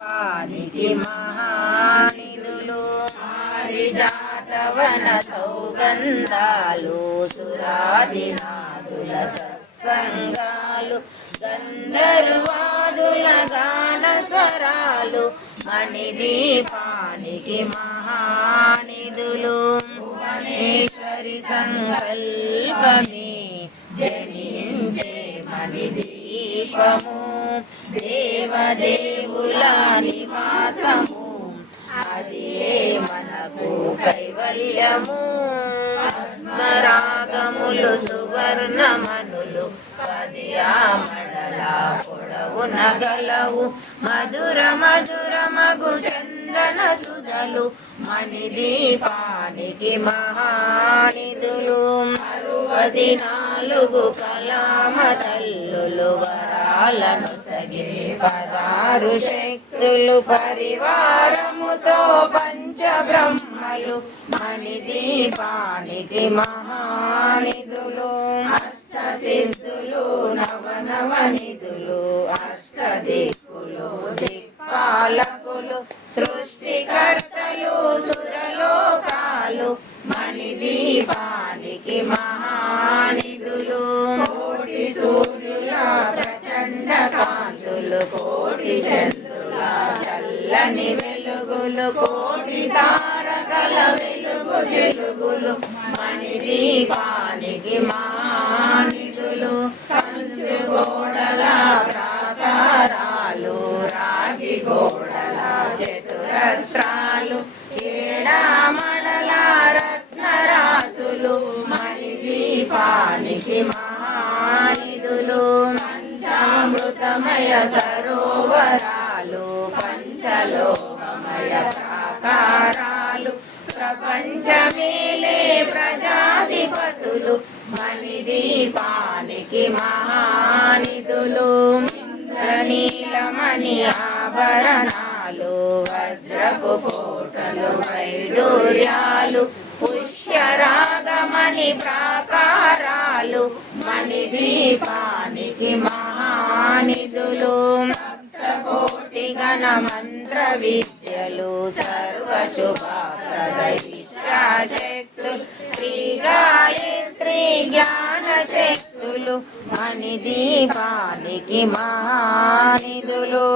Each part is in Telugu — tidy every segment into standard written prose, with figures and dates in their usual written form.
పానికి మహానిధులు పారిజాతవన సౌగంధాలు సురాదినాదుల సత్సంగాలు గంధర్వాదుల గాన స్వరాలు మణిదీపానికి మహానిధులు భువనేశ్వరి సంకల్పమే జనించే మణిదీపము దేవదేవుల నివాసము అదియే మనకు కైవల్యము పద్మరాగములు సువర్ణమనులు పదియామడల పొడవున గలవు మధుర మధురమగు చందన సుధలు మణిదీపానికి మహానిధులు 64 కలామ తల్లులు వరాలను సగి 16 శక్తులు పరివారముతో పంచబ్రహ్మలు మణిదీపానికి మహానిధులు అష్టసిద్ధులు నవనవనిధులు అష్టదిక్కులు దిక్పాలకులు సృష్టికర్తలు సురలోకాలు మణిదీపానికి మహానిధులు కోటి సూర్యుల ప్రచండ కాంతులు కోటి చంద్రుల చల్లని వెలుగులు కోటి తారకల వెలుగు చెలుగులు మణిదీపానికి మహానిధులు కంచు గోడల ప్రాకారాలు రాగి గోడల చతురస్రాలు ఏడామడల రత్నరాసులు మణిదీపానికి మహానిధులు పంచామృతమయ సరోవరాలు పంచలోకమయ ప్రాకారాలు ప్రపంచమేలే ప్రజాధిపతులు మణిదీపానికి మహానిధులు నీలమణి ఆభరణాలు వజ్రపు కోటలు వైడూర్యాలు పుష్యరాగమణి ప్రాకారాలు మణిదీపానికి మహానిధులు సప్తకోటి గణ మంత్ర విద్యలు సర్వశుభప్రద ఇచ్ఛాశక్తులు శ్రీ గాయత్రి జ్ఞాన శక్తులు మణిదీపానికి మహానిధులు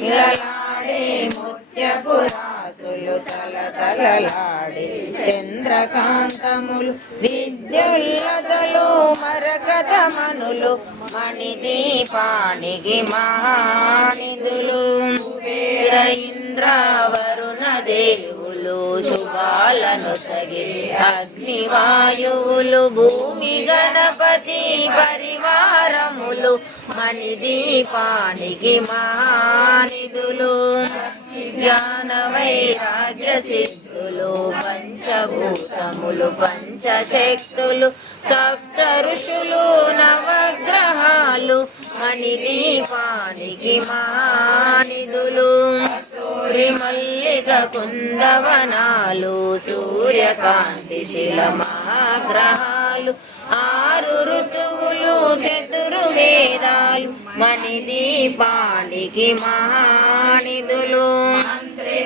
ఇలలాడే ముత్యపురాసులు తలతలలాడే చంద్రకాంతములు విద్యుల్లతలు మరకతమనులు మణిదీపానికి మహానిధులు కుబేర ఇంద్ర వరుణ దేవులు శుభాలను సగి అగ్నివాయువులు భూమి గణపతి పరివారములు మణిదీపానికి మహానిధులు జ్ఞాన వైరాగ్య సిద్ధులు పంచభూతములు పంచశక్తులు సప్త ఋషులు నవగ్రహాలు మణిదీపానికి మహానిధులు మల్లిక కుందవనాలు సూర్యకాంతి శిల మహాగ్రహాలు 6 ఋతువులు చతుర్వేదాలు మణిదీపానికి మహానిధులు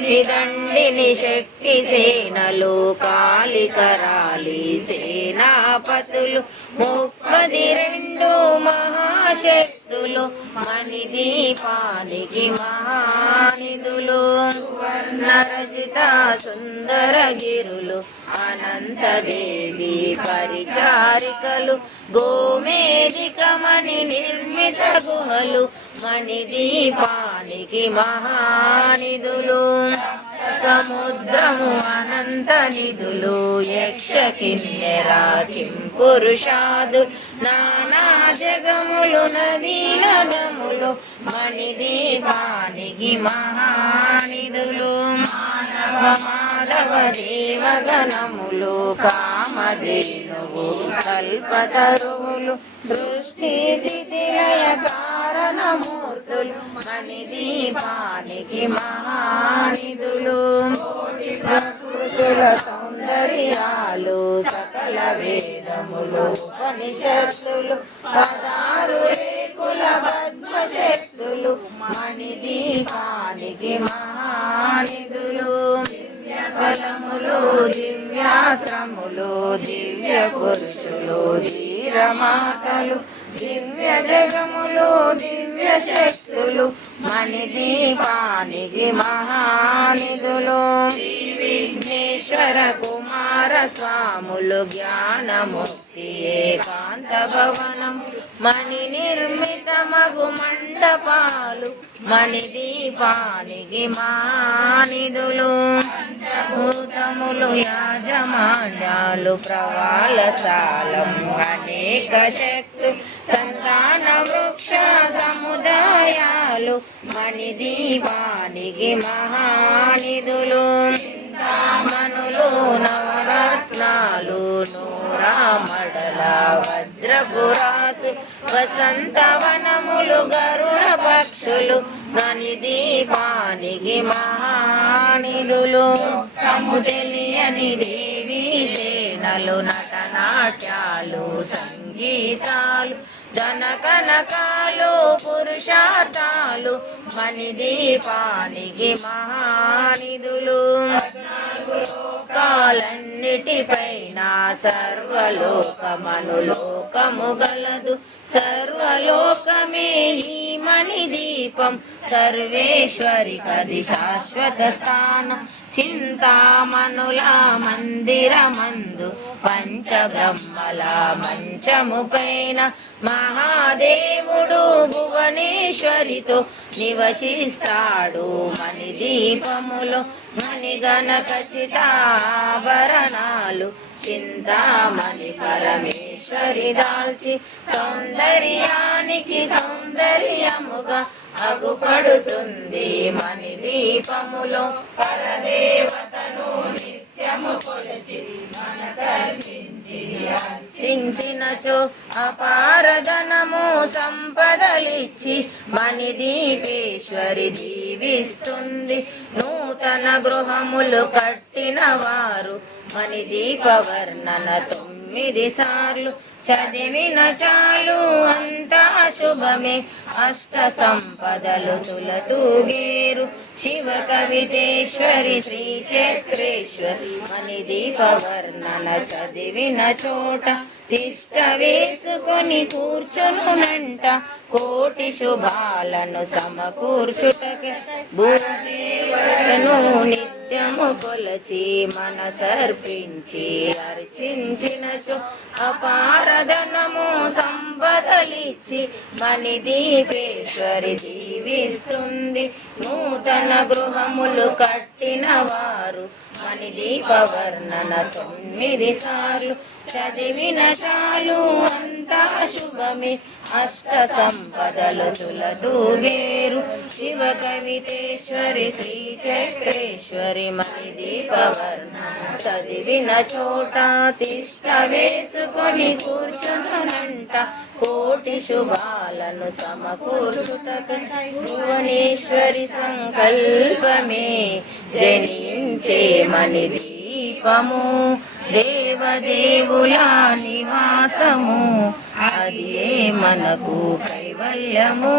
విదండిని శక్తి సేనలు కాళికరాలి సేనాపతులు 32 మహాశక్తులు మణిదీపానికి మహానిధులు సువర్ణరజిత సుందరగిరులు అనంతదేవి పరిచారికలు గోమేధికమణి నిర్మిత గుహలు మణిదీపానికి మహానిధులు సముద్రము అనంత నిధులు యక్ష కిన్నెర కింపురుషాదు నానా జగములు నదీనదములు మణిదీపానికి మహానిధులు మానవ మాధవ దేవగణములు కామధేనువు కల్పతరువులు దృష్టి స్థితి లయకార కారణమూర్తులు మణిదీపానికి మహానిధులు ప్రకృతుల సౌందర్యాలు సకల వేదములు ఉపనిషత్తులు 16 రేకుల పద్మశక్తులు మణిదీపానికి మహానిధులు ఫలములు దివ్యాశ్రములు దివ్య పురుషులు ధీరమాతలు దివ్య జగములు దివ్య శక్తులు మణిదీపానికి మహానిధులు శ్రీ విఘ్నేశ్వర కుమార స్వాములు జ్ఞానముక్తి ఏకాంత భవనం మణి నిర్మిత మగు మండపాలు మణిదీపానికి మహానిధులు భూతములు యాజమాన్యాలు ప్రవాళశాలము అనేక శక్తులు సంతాన వృక్ష సముదాయాలు మణిదీపానికి మహానిధులు మనులు నవరత్నాలు నూరామడల వజ్రపురాసు వసంతవనములు గరుడ పక్షులు మణిదీపానికి మహానిధులు తెలియని దేవీ సేనలు నటనాట్యాలు సంగీతాలు ధనకనకాలు పురుషార్థాలు మణిదీపానికి మహానిధులు లోకాలన్నిటిపైన సర్వలోకమనులోకము గలదు సర్వలోకమే ఈ మణిదీపం సర్వేశ్వరి కది శాశ్వత స్థానం చింతామణుల మందిరమందు పంచబ్రహ్మల మంచము పైన మహాదేవుడు భువనేశ్వరితో నివసిస్తాడు మణిదీపములో మణిగణ ఖచ్చితాభరణాలు చింతామణి పరమేశ్వరి దాల్చి సౌందర్యానికి సౌందర్యముగా అగుపడుతుంది మణిదీపములో పరదేవతను నిత్యము కొలిచి మనసర్పించినచో అపారధనము సంపదలిచ్చి మణిదీపేశ్వరి దీవిస్తుంది నూతన గృహములు కట్టిన వారు మణిదీప వర్ణన 9 సార్లు చదివిన చాలు అంతా శుభమే అష్ట సంపదలు తులతూగేరు శివ కవితేశ్వరి శ్రీ చక్రేశ్వరి మణిదీప వర్ణన చదివిన చోట తిష్ట వేసుకొని కూర్చునునంట కోటి శుభాలను సమకూర్చుటకే భూదేవతను నిత్యము కొలచి మనసర్పించి అర్చించినచో అపారధనము సంపదలిచ్చి మణిదీపేశ్వరి దీవిస్తుంది నూతన గృహములు కట్టిన వారు మణిదీప వర్ణన 9 సార్లు చదివిన చాలు అంతా శుభమే అష్ట సంపదలు తులతూగేరు శివ కవితేశ్వరి శ్రీ చక్రేశ్వరి మణిదీప వర్ణన చదివిన చోట తిష్ట వేసుకొని కూర్చునంట కోటి శుభాలను సమకూర్చుటకై భువనేశ్వరి సంకల్పమే జనించే మణిదీపము దేవదేవుల నివాసము అది మనకు కైవల్యము.